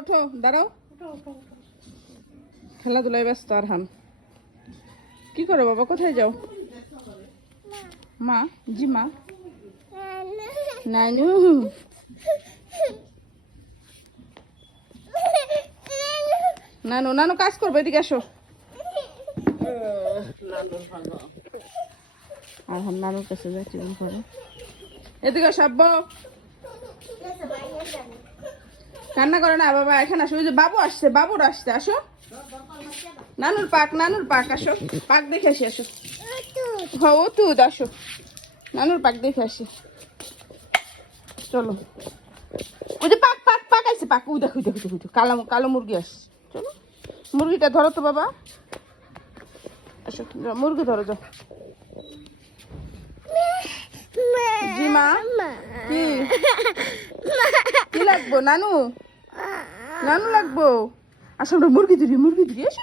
ওঠো, দাঁড়াও। খেলাধুলায় ব্যস্ত আর হাম। কি করো বাবা, কোথায় যাও? মা, জি মা। নানু। নানু নানু, কাজ করব, এদিকে আসো। আর হাম নানুর কাছে যাচ্ছি এদিকে সব্য কান্না করে না বাবা এখানে আসো। ওই যে বাবু আসছে বাবুর আসছে আসো। নানুর পাক নানুর পাক আসো। পাক দেখে আসি আসো। হ্যাঁ ও তুই আসো। নানুর পাক দেখে আসি। চলো। ওই যে পাক পাক পাক আছে পাক। ওই দেখো দেখো দেখো কালো কালো মুরগি আসছে। চলো। মুরগিটা ধরো তো বাবা। আসো মুরগি ধরো যাও। জি মা। কি? কি লাগবো নানু? নানু লাগবো আসলে মুরগি ধরি মুরগি এসো।